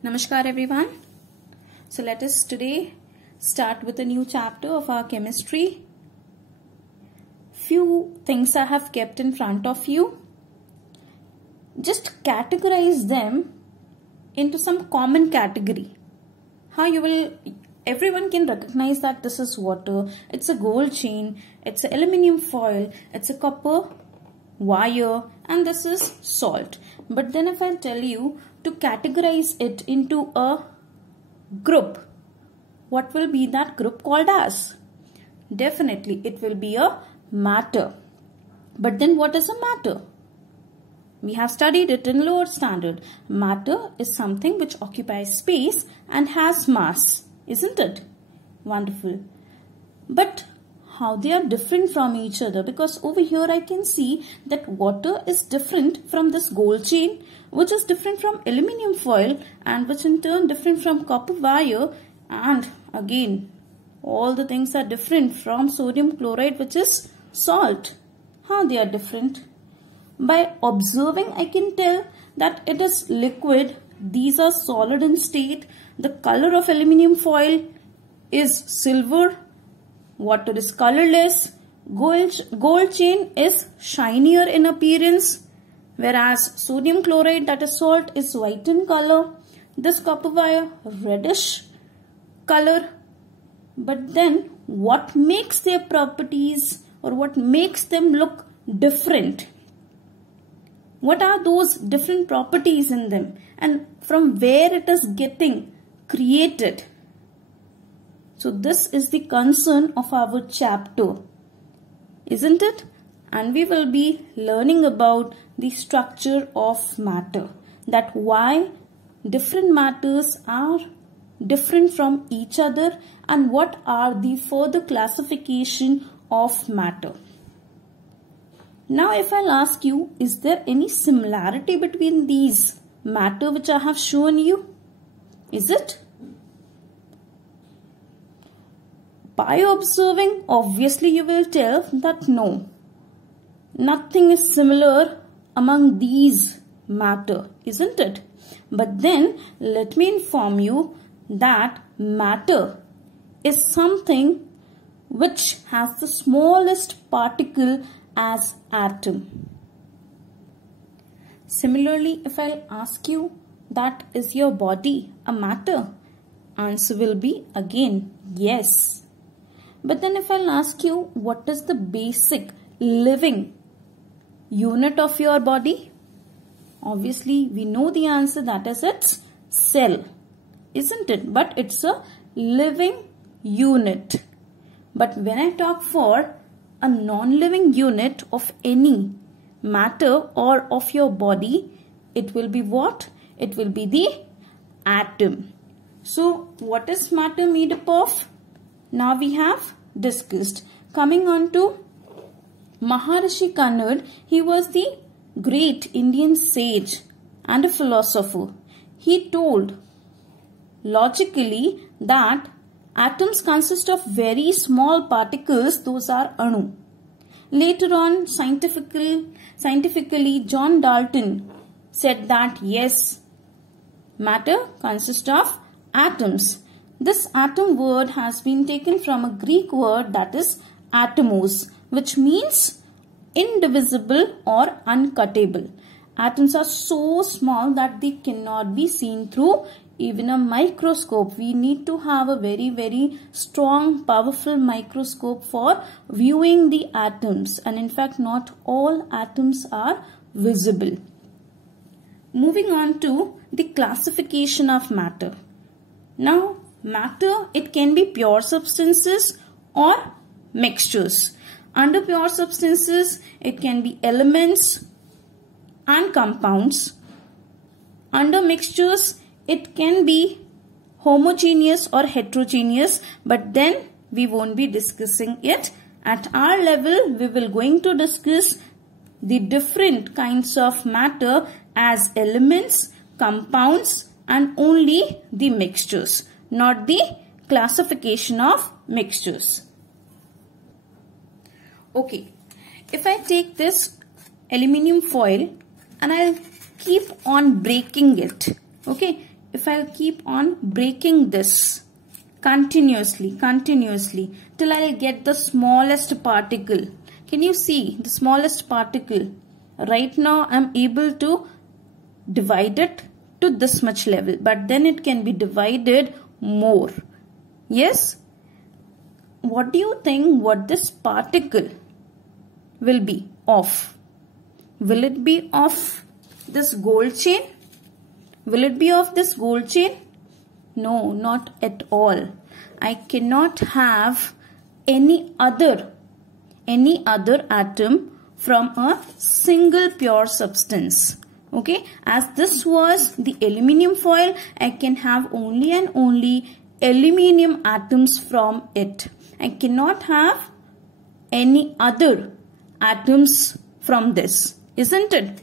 Namaskar everyone. So let us today start with a new chapter of our chemistry. Few things I have kept in front of you. Just categorize them into some common category. Everyone can recognize that this is water, it's a gold chain, it's an aluminium foil, it's a copper wire, and this is salt. But then if I tell you to categorize it into a group, what will be that group called as? Definitely it will be a matter. But then what is a matter? We have studied it in lower standard. Matter is something which occupies space and has mass, isn't it? Wonderful. But how they are different from each other, because over here I can see that water is different from this gold chain, which is different from aluminium foil, and which in turn different from copper wire, and again all the things are different from sodium chloride, which is salt. How they are different? By observing I can tell that it is liquid, these are solid in state, the color of aluminium foil is silver, water is colorless, gold chain is shinier in appearance, whereas sodium chloride, that is salt, is white in color, this copper wire reddish color. But then what makes their properties, or what makes them look different? What are those different properties in them, and from where it is getting created? So this is the concern of our chapter, isn't it? And we will be learning about the structure of matter, that why different matters are different from each other, and what are the further classification of matter. Now if I'll ask you, is there any similarity between these matter which I have shown you? Is it? By observing, obviously you will tell that no, nothing is similar among these matter, isn't it? But then let me inform you that matter is something which has the smallest particle as atom. Similarly, if I'll ask you that is your body a matter, answer will be again yes. But then if I'll ask you what is the basic living unit of your body, obviously we know the answer, that is its cell, isn't it? But it's a living unit. But when I talk for a non-living unit of any matter or of your body, it will be what? It will be the atom. So what is matter made up of? Now we have discussed. Coming on to Maharishi Kannad, he was the great Indian sage and a philosopher. He told logically that atoms consist of very small particles, those are Anu. Later on, scientifically, John Dalton said that yes, matter consists of atoms. This atom word has been taken from a Greek word, that is atomos, which means indivisible or uncuttable. Atoms are so small that they cannot be seen through even a microscope. We need to have a very, very strong, powerful microscope for viewing the atoms. And in fact, not all atoms are visible. Moving on to the classification of matter. Now, matter, it can be pure substances or mixtures. Under pure substances, it can be elements and compounds. Under mixtures, it can be homogeneous or heterogeneous, but then we won't be discussing it. At our level, we will going to discuss the different kinds of matter as elements, compounds, and only the mixtures, not the classification of mixtures. Okay, if I take this aluminium foil and I'll keep on breaking it, okay, if I'll keep on breaking this continuously till I'll get the smallest particle. Can you see the smallest particle? Right now I'm able to divide it to this much level, but then it can be divided more. Yes? What do you think what this particle will be of? Will it be of this gold chain? Will it be of this gold chain? No, not at all. I cannot have any other atom from a single pure substance. Okay, as this was the aluminium foil, I can have only and only aluminium atoms from it. I cannot have any other atoms from this, isn't it?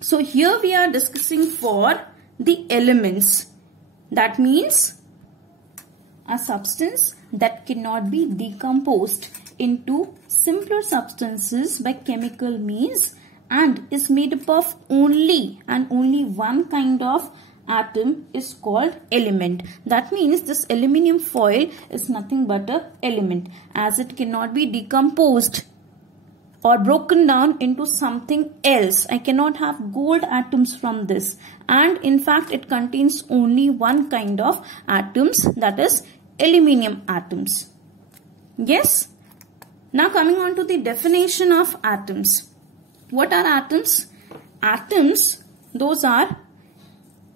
So here we are discussing for the elements. That means a substance that cannot be decomposed into simpler substances by chemical means and is made up of only and only one kind of atom is called element. That means this aluminium foil is nothing but an element, as it cannot be decomposed or broken down into something else. I cannot have gold atoms from this, and in fact it contains only one kind of atoms, that is aluminium atoms. Yes? Now coming on to the definition of atoms. What are atoms? Atoms, those are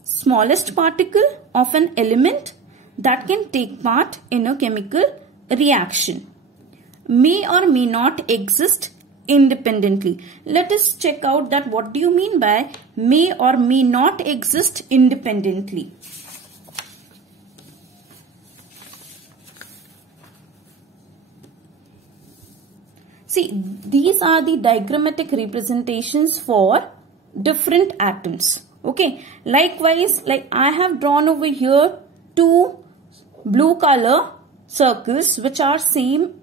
smallest particle of an element that can take part in a chemical reaction. May or may not exist independently. Let us check out that what do you mean by may or may not exist independently. See, these are the diagrammatic representations for different atoms. Okay, likewise, like I have drawn over here two blue color circles which are same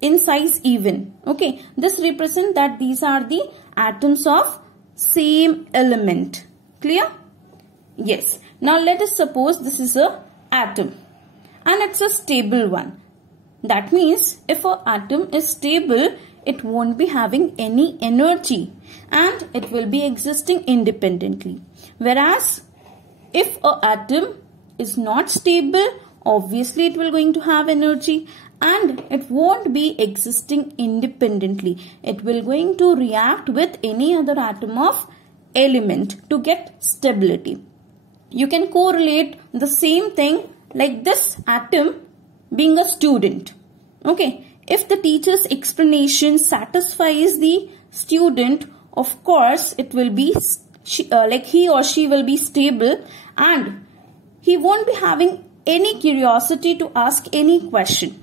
in size even. Okay, this represents that these are the atoms of same element. Clear? Yes. Now let us suppose this is a atom and it's a stable one. That means if an atom is stable, it won't be having any energy and it will be existing independently. Whereas if an atom is not stable, obviously it will going to have energy and it won't be existing independently. It will going to react with any other atom of element to get stability. You can correlate the same thing like this atom being a student. Okay, if the teacher's explanation satisfies the student, of course it will be like he or she will be stable and he won't be having any curiosity to ask any question.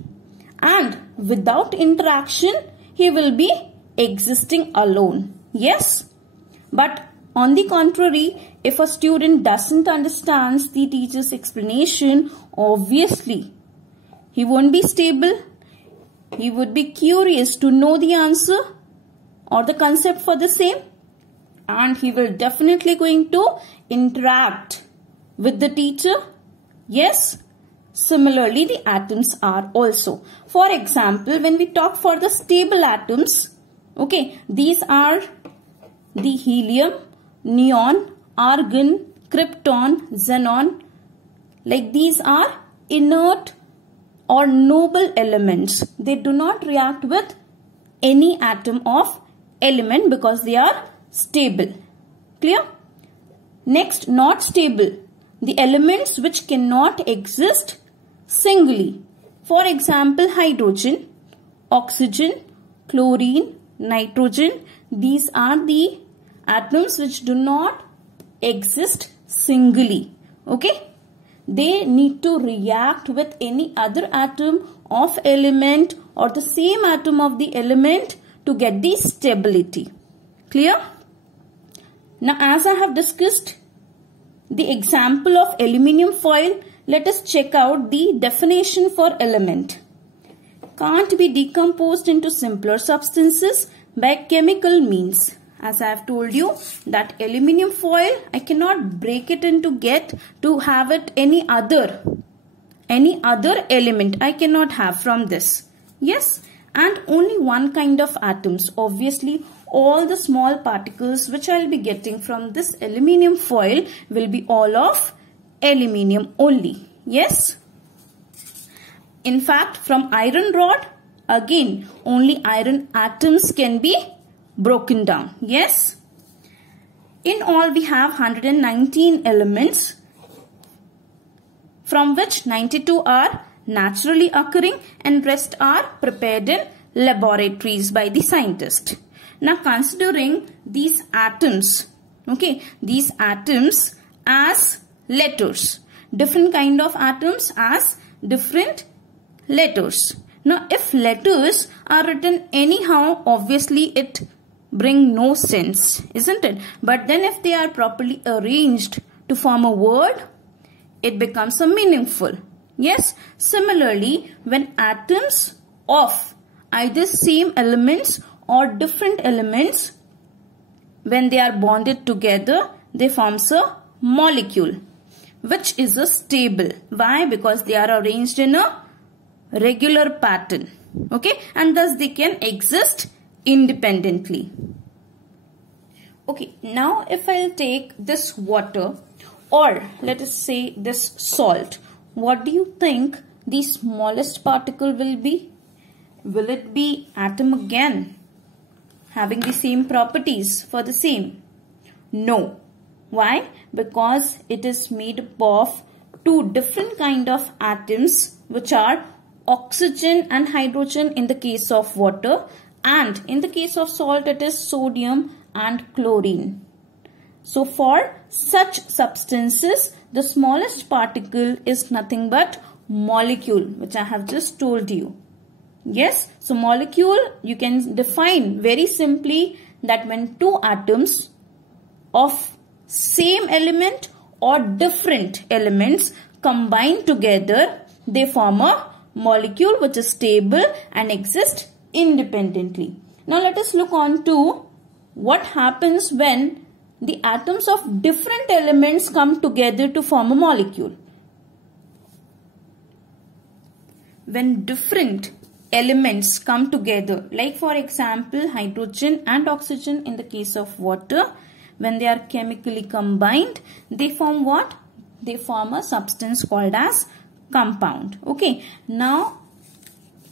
And without interaction, he will be existing alone. Yes? But on the contrary, if a student doesn't understand the teacher's explanation, obviously he won't be stable. He would be curious to know the answer or the concept for the same, and he will definitely going to interact with the teacher. Yes? Similarly, the atoms are also. For example, when we talk for the stable atoms, okay, these are the helium, neon, argon, krypton, xenon. Like these are inert or noble elements. They do not react with any atom of element because they are stable. Clear? Next, not stable. The elements which cannot exist singly. For example, hydrogen, oxygen, chlorine, nitrogen. These are the atoms which do not exist singly. Okay? They need to react with any other atom of element or the same atom of the element to get the stability. Clear? Now, as I have discussed the example of aluminium foil, let us check out the definition for element. Can't be decomposed into simpler substances by chemical means As I have told you that aluminium foil, I cannot break it into to have it any other element I cannot have from this. Yes, and only one kind of atoms. Obviously, all the small particles which I will be getting from this aluminium foil will be all of aluminium only. Yes. In fact, from iron rod, again, only iron atoms can be broken down. Yes. In all, we have 119 elements, from which 92 are naturally occurring and rest are prepared in laboratories by the scientist. Now, considering these atoms, okay, these atoms as letters, different kind of atoms as different letters. Now, if letters are written anyhow, obviously it bring no sense, isn't it? But then if they are properly arranged to form a word, it becomes a meaningful. Yes, similarly, when atoms of either same elements or different elements, when they are bonded together, they forms a molecule, which is a stable. Why? Because they are arranged in a regular pattern. Okay, and thus they can exist independently. Okay, now if I'll take this water, or let us say this salt, what do you think the smallest particle will be? Will it be atom again, having the same properties for the same? No. Why? Because it is made up of two different kind of atoms, which are oxygen and hydrogen in the case of water, and in the case of salt it is sodium and chlorine. So for such substances, the smallest particle is nothing but molecule, which I have just told you. Yes, so molecule you can define very simply that when two atoms of same element or different elements combine together, they form a molecule which is stable and exists independently. Now let us look on to what happens when the atoms of different elements come together to form a molecule. When different elements come together, like for example hydrogen and oxygen in the case of water, when they are chemically combined, they form what? They form a substance called as compound. Okay, now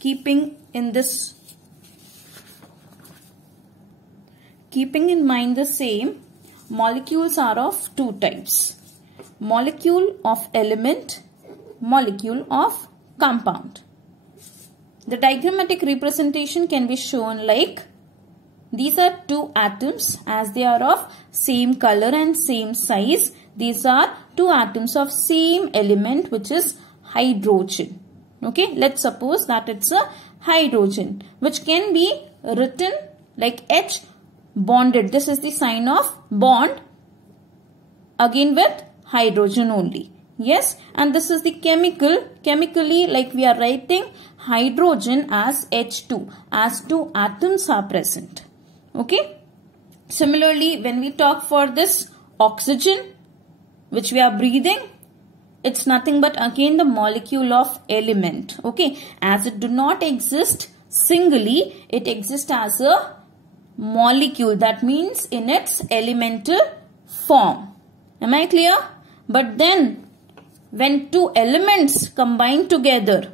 keeping in mind the same, molecules are of two types: molecule of element, molecule of compound. The diagrammatic representation can be shown like these are two atoms, as they are of same color and same size. These are two atoms of same element, which is hydrogen. Okay, let's suppose that it's a hydrogen, which can be written like H bonded. This is the sign of bond, again with hydrogen only. Yes, and this is the chemically like we are writing hydrogen as H2, as two atoms are present. Okay, similarly when we talk for this oxygen which we are breathing, it's nothing but again the molecule of element. Okay, as it do not exist singly, it exists as a molecule, that means in its elemental form. Am I clear? But then when two elements combine together,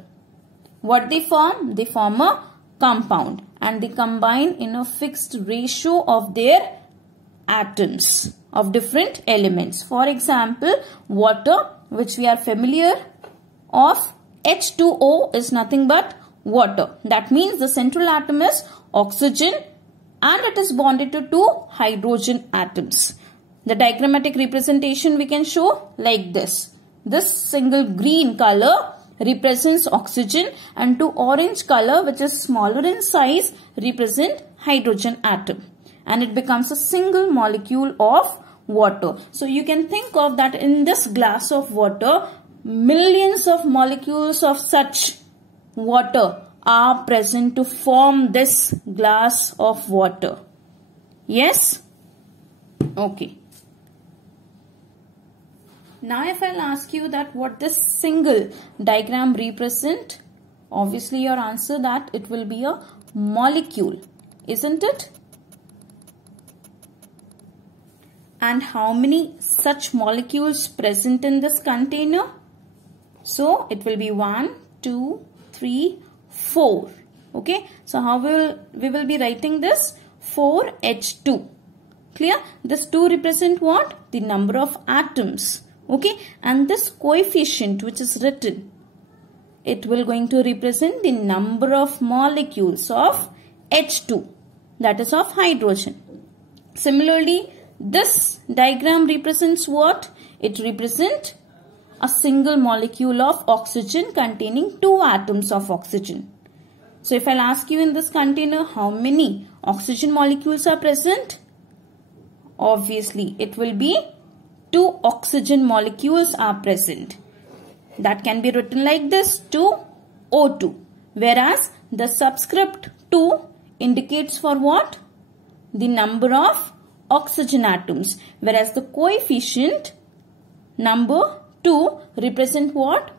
what they form? They form a compound, and they combine in a fixed ratio of their atoms of different elements. For example, water, which we are familiar of, H2O is nothing but water. That means the central atom is oxygen and it is bonded to two hydrogen atoms. The diagrammatic representation we can show like this. This single green color represents oxygen and two orange color, which is smaller in size, represent hydrogen atom, and it becomes a single molecule of water. So you can think of that in this glass of water, millions of molecules of such water are present to form this glass of water. Yes, Okay. Now if I'll ask you that what this single diagram represent, obviously your answer that it will be a molecule, isn't it? And how many such molecules present in this container? So it will be 1, 2, 3, 4. Okay. So how we will be writing this? 4H2. Clear? This 2 represent what? The number of atoms. Okay. And this coefficient which is written, it will going to represent the number of molecules of H2, that is of hydrogen. Similarly, this diagram represents what? It represents a single molecule of oxygen containing 2 atoms of oxygen. So if I'll ask you in this container how many oxygen molecules are present, obviously it will be 2 oxygen molecules are present. That can be written like this, 2O2. Whereas the subscript 2 indicates for what? The number of oxygen atoms. Whereas the coefficient number 2 represent what?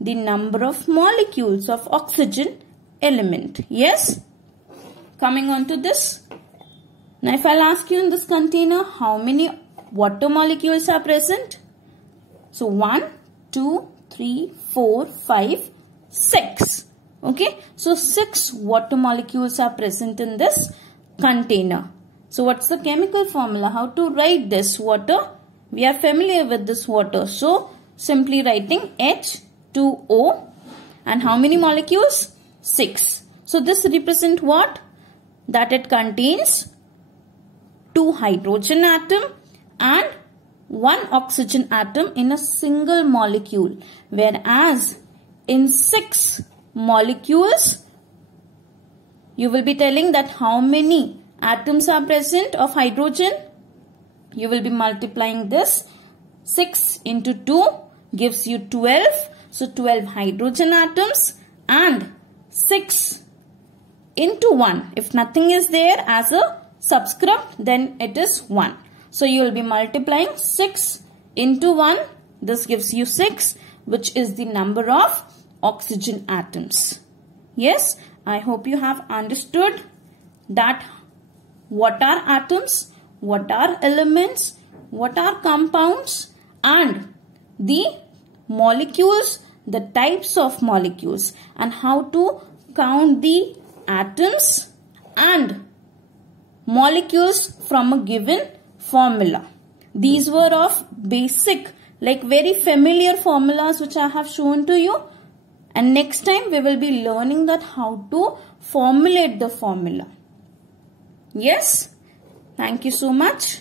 The number of molecules of oxygen element. Yes? Coming on to this. Now if I'll ask you in this container how many water molecules are present. So 1, 2, 3, 4, 5, 6. Okay. So 6 water molecules are present in this container. So what's the chemical formula? How to write this water? We are familiar with this water. So simply writing H2O. And how many molecules? 6. So this represents what? That it contains 2 hydrogen atom and 1 oxygen atom in a single molecule. Whereas in 6 molecules, you will be telling that how many atoms are present of hydrogen. You will be multiplying this. 6 into 2 gives you 12. So 12 hydrogen atoms and 6 into 1. If nothing is there as a subscript, then it is 1. So you will be multiplying 6 into 1. This gives you 6, which is the number of oxygen atoms. Yes, I hope you have understood that what are atoms, what are elements, what are compounds, and the molecules, the types of molecules, and how to count the atoms and molecules from a given formula. These were of basic, like very familiar formulas which I have shown to you. And next time we will be learning that how to formulate the formula. Yes. Thank you so much.